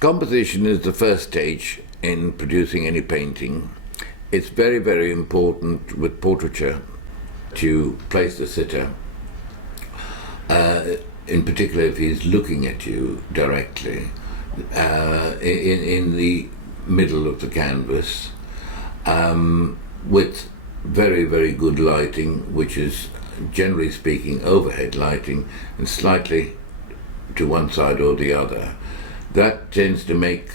Composition is the first stage in producing any painting. It's very, very important with portraiture to place the sitter, in particular if he's looking at you directly, in the middle of the canvas, with very, very good lighting, which is generally speaking overhead lighting and slightly to one side or the other. That tends to make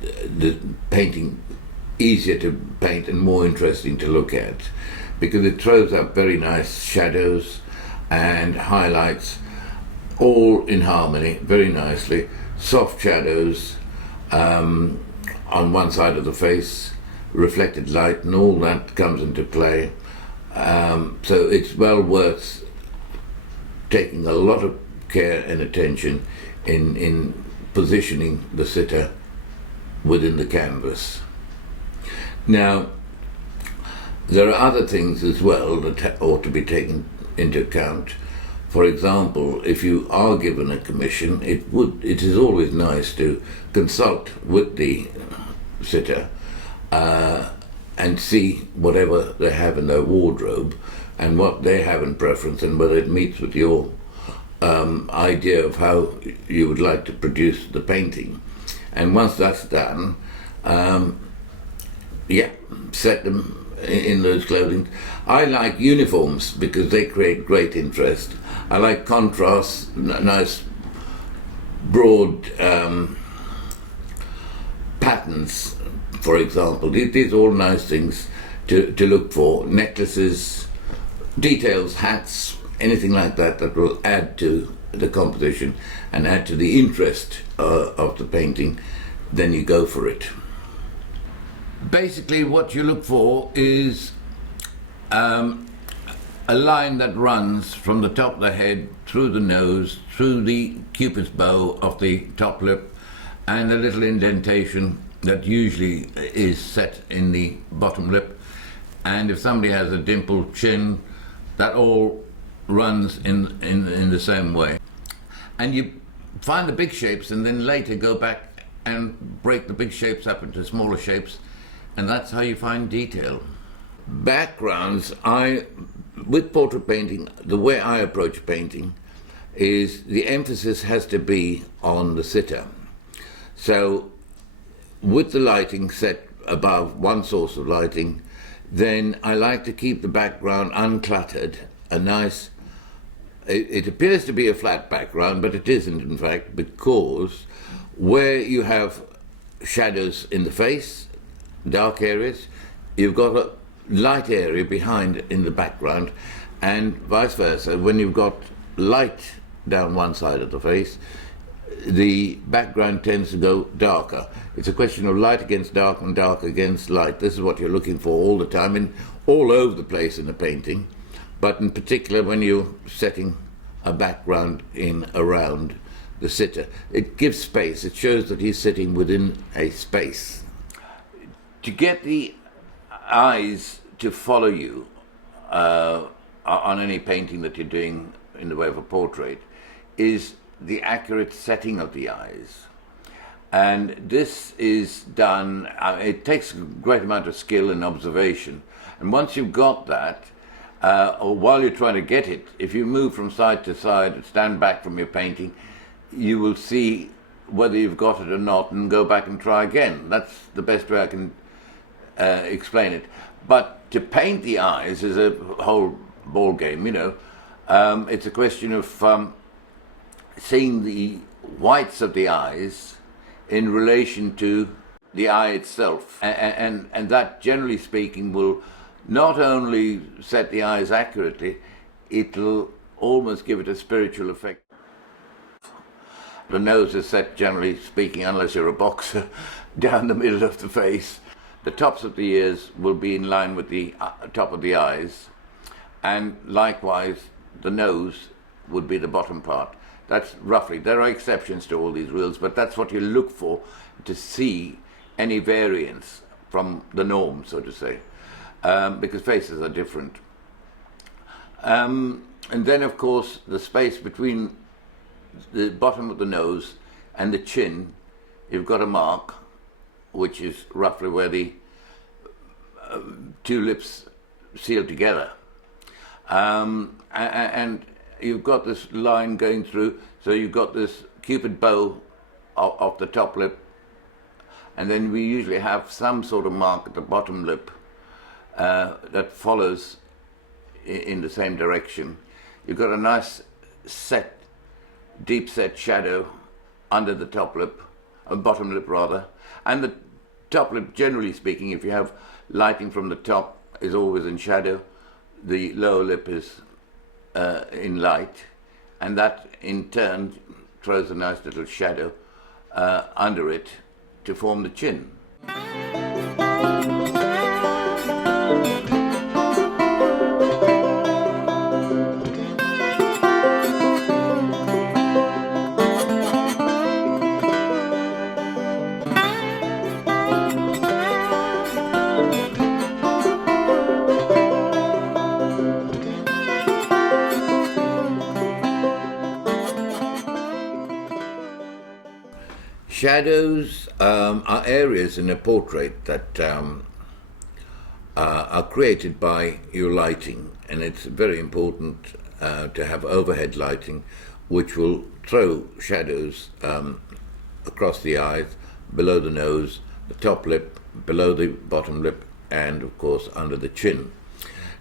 the painting easier to paint and more interesting to look at, because it throws up very nice shadows and highlights all in harmony very nicely. Soft shadows on one side of the face, reflected light, and all that comes into play. So it's well worth taking a lot of care and attention in positioning the sitter within the canvas. Now, there are other things as well that ought to be taken into account. For example, if you are given a commission, it is always nice to consult with the sitter and see whatever they have in their wardrobe and what they have in preference, and whether it meets with your idea of how you would like to produce the painting. And once that's done, set them in those clothing. I like uniforms because they create great interest. I like contrasts, nice broad patterns, for example. These are all nice things to look for. Necklaces, details, hats, anything like that that will add to the composition and add to the interest of the painting, then you go for it. Basically what you look for is a line that runs from the top of the head, through the nose, through the cupid's bow of the top lip, and a little indentation that usually is set in the bottom lip. And if somebody has a dimpled chin, that all runs in the same way. And you find the big shapes and then later go back and break the big shapes up into smaller shapes, and that's how you find detail. Backgrounds, with portrait painting, the way I approach painting is the emphasis has to be on the sitter. So with the lighting set above one source of lighting, then I like to keep the background uncluttered, a nice, it appears to be a flat background, but it isn't in fact, because where you have shadows in the face, dark areas, you've got a light area behind in the background, and vice versa. When you've got light down one side of the face, the background tends to go darker. It's a question of light against dark and dark against light. This is what you're looking for all the time, and all over the place in a painting, but in particular when you're setting a background in around the sitter. It gives space, it shows that he's sitting within a space. To get the eyes to follow you on any painting that you're doing in the way of a portrait is the accurate setting of the eyes. And this is done, it takes a great amount of skill and observation. And once you've got that, or while you're trying to get it, if you move from side to side, stand back from your painting, you will see whether you've got it or not and go back and try again. That's the best way I can explain it. But to paint the eyes is a whole ball game, you know. It's a question of seeing the whites of the eyes in relation to the eye itself, and that, generally speaking, will not only set the eyes accurately, it'll almost give it a spiritual effect. The nose is set, generally speaking, unless you're a boxer, down the middle of the face. The tops of the ears will be in line with the top of the eyes, and likewise the nose would be the bottom part. That's roughly, there are exceptions to all these rules, but that's what you look for to see any variance from the norm, so to say, because faces are different. And then, of course, the space between the bottom of the nose and the chin you've got a mark, which is roughly where the two lips seal together. And you've got this line going through, so you've got this cupid bow of the top lip, and then we usually have some sort of mark at the bottom lip that follows in the same direction. You've got a nice set, deep set shadow under the top lip, bottom lip rather, and the top lip, generally speaking, if you have lighting from the top, is always in shadow. The lower lip is in light, and that in turn throws a nice little shadow under it to form the chin. Shadows are areas in a portrait that are created by your lighting, and it's very important to have overhead lighting, which will throw shadows across the eyes, below the nose, the top lip, below the bottom lip, and of course under the chin.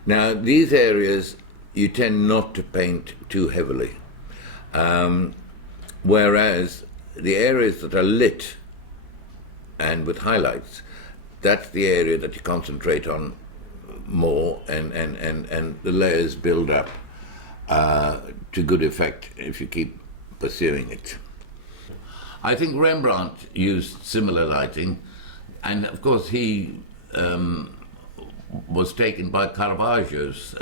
Now, these areas you tend not to paint too heavily, whereas the areas that are lit and with highlights, that's the area that you concentrate on more, and the layers build up to good effect if you keep pursuing it. I think Rembrandt used similar lighting, and of course he was taken by Caravaggio's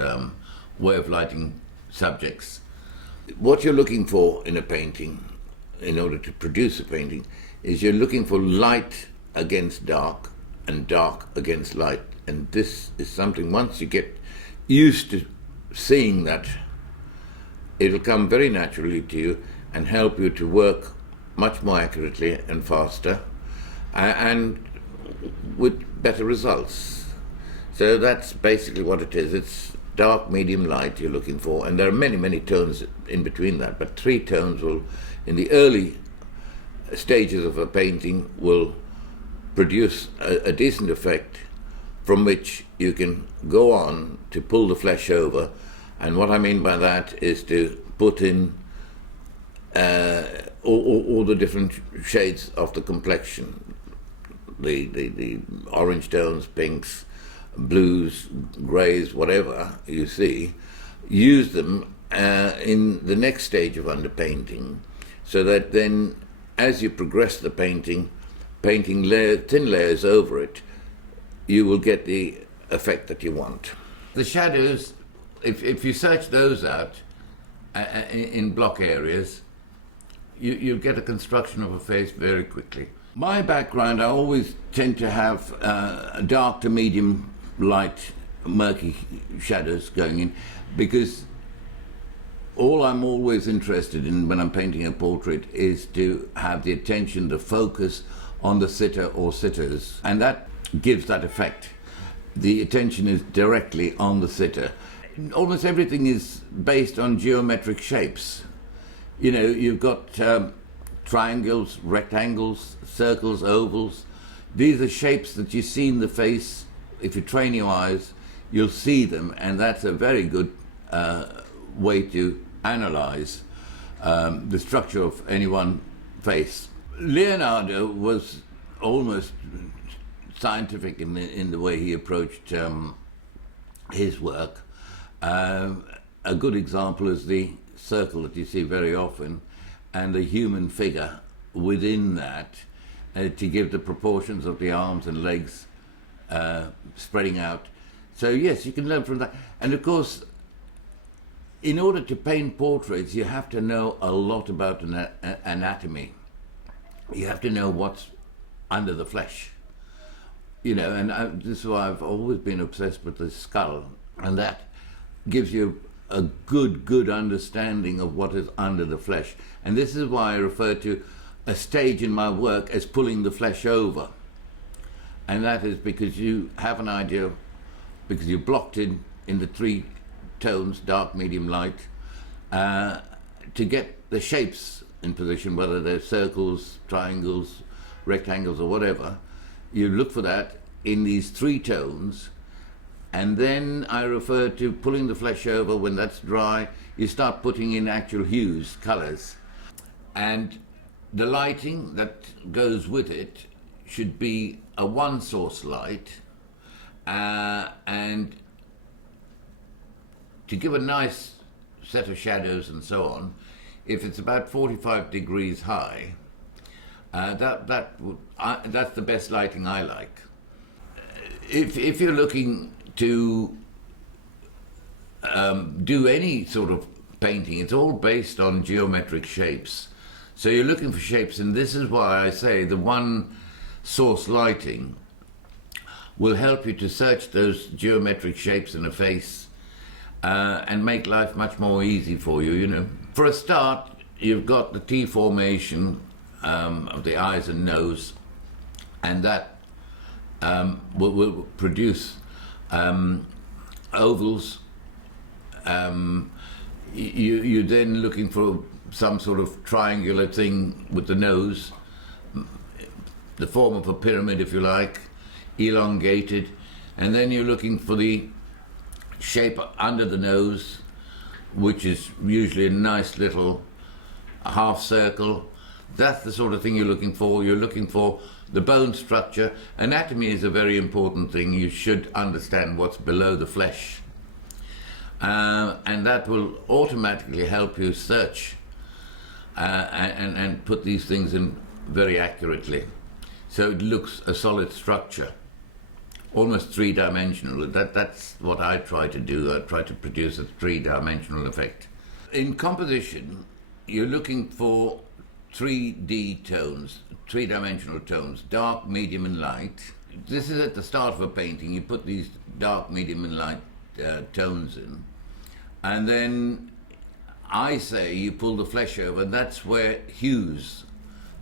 way of lighting subjects. What you're looking for in a painting, in order to produce a painting, is you're looking for light against dark and dark against light. And this is something, once you get used to seeing that, it'll come very naturally to you and help you to work much more accurately and faster and with better results. So that's basically what it is. It's dark, medium, light you're looking for, and there are many, many tones in between that, but 3 tones will, in the early stages of a painting, will produce a decent effect from which you can go on to pull the flesh over. And what I mean by that is to put in all the different shades of the complexion, the orange tones, pinks, blues, greys, whatever you see, use them in the next stage of underpainting, so that then as you progress the painting thin layers over it, you will get the effect that you want. The shadows, if you search those out in block areas, you'll get a construction of a face very quickly. My background, I always tend to have dark to medium light, murky shadows going in, because all I'm always interested in when I'm painting a portrait is to have the attention, the focus on the sitter or sitters, and that gives that effect. The attention is directly on the sitter. Almost everything is based on geometric shapes. You know, you've got triangles, rectangles, circles, ovals. These are shapes that you see in the face. If you train your eyes, you'll see them, and that's a very good way to analyze the structure of any one face. Leonardo was almost scientific in the way he approached his work. A good example is the circle that you see very often, and the human figure within that, to give the proportions of the arms and legs spreading out. So yes, you can learn from that. And of course, in order to paint portraits, you have to know a lot about anatomy. You have to know what's under the flesh. You know, and this is why I've always been obsessed with the skull, and that gives you a good understanding of what is under the flesh. And this is why I refer to a stage in my work as pulling the flesh over. And that is because you have an idea, because you're blocked in the three tones, dark, medium, light, to get the shapes in position, whether they're circles, triangles, rectangles, or whatever. You look for that in these three tones, and then I refer to pulling the flesh over. When that's dry, you start putting in actual hues, colours, and the lighting that goes with it should be a one source light, and to give a nice set of shadows and so on, if it's about 45 degrees high, that's the best lighting I like. If you're looking to do any sort of painting, it's all based on geometric shapes. So you're looking for shapes, and this is why I say the one source lighting will help you to search those geometric shapes in a face and make life much more easy for you, you know. For a start, you've got the T formation of the eyes and nose, and that will produce ovals. You're then looking for some sort of triangular thing with the nose, the form of a pyramid, if you like, elongated, and then you're looking for the shape under the nose, which is usually a nice little half circle. That's the sort of thing you're looking for. You're looking for the bone structure. Anatomy is a very important thing. You should understand what's below the flesh. And that will automatically help you search and put these things in very accurately. So it looks a solid structure, almost three-dimensional. That's what I try to do. I try to produce a three-dimensional effect. In composition, you're looking for 3D tones, three-dimensional tones, dark, medium, and light. This is at the start of a painting. You put these dark, medium, and light tones in, and then I say you pull the flesh over. That's where hues,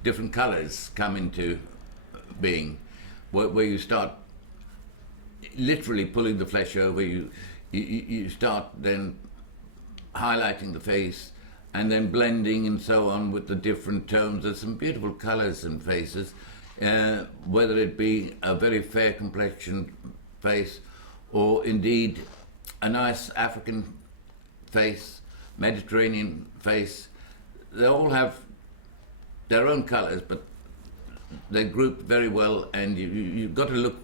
different colors, come into being, where you start literally pulling the flesh over. You start then highlighting the face and then blending and so on with the different tones. There's some beautiful colors in faces, whether it be a very fair complexioned face or indeed a nice African face, Mediterranean face. They all have their own colors, but they group very well, and you've got to look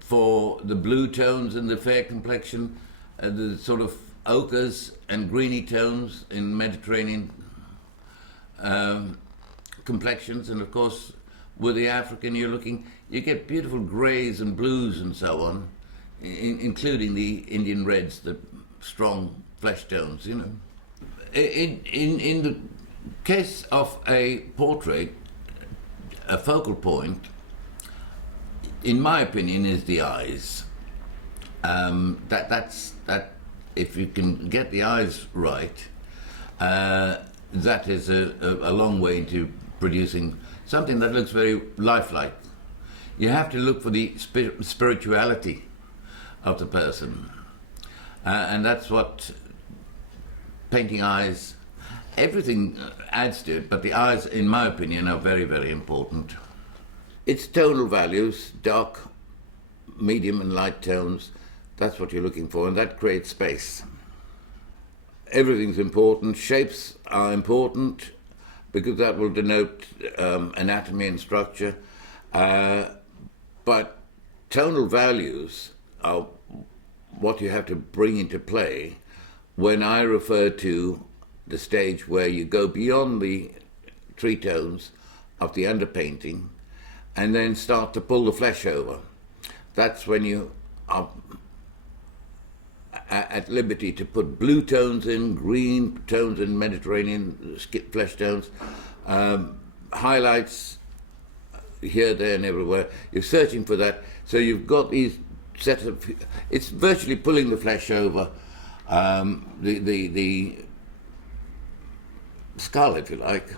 for the blue tones in the fair complexion, the sort of ochres and greeny tones in Mediterranean complexions, and of course with the African you get beautiful greys and blues and so on, including the Indian reds, the strong flesh tones, you know. In the case of a portrait, a focal point, in my opinion, is the eyes. That's if you can get the eyes right, that is a long way into producing something that looks very lifelike. You have to look for the spirituality of the person, and that's what painting eyes, everything adds to it, but the eyes, in my opinion, are very, very important. It's tonal values, dark, medium and light tones. That's what you're looking for, and that creates space. Everything's important. Shapes are important because that will denote anatomy and structure. But tonal values are what you have to bring into play when I refer to the stage where you go beyond the three tones of the underpainting and then start to pull the flesh over. That's when you are at liberty to put blue tones in, green tones in, Mediterranean flesh tones, highlights here, there, and everywhere. You're searching for that, so you've got these sets of. It's virtually pulling the flesh over the skull, if you like.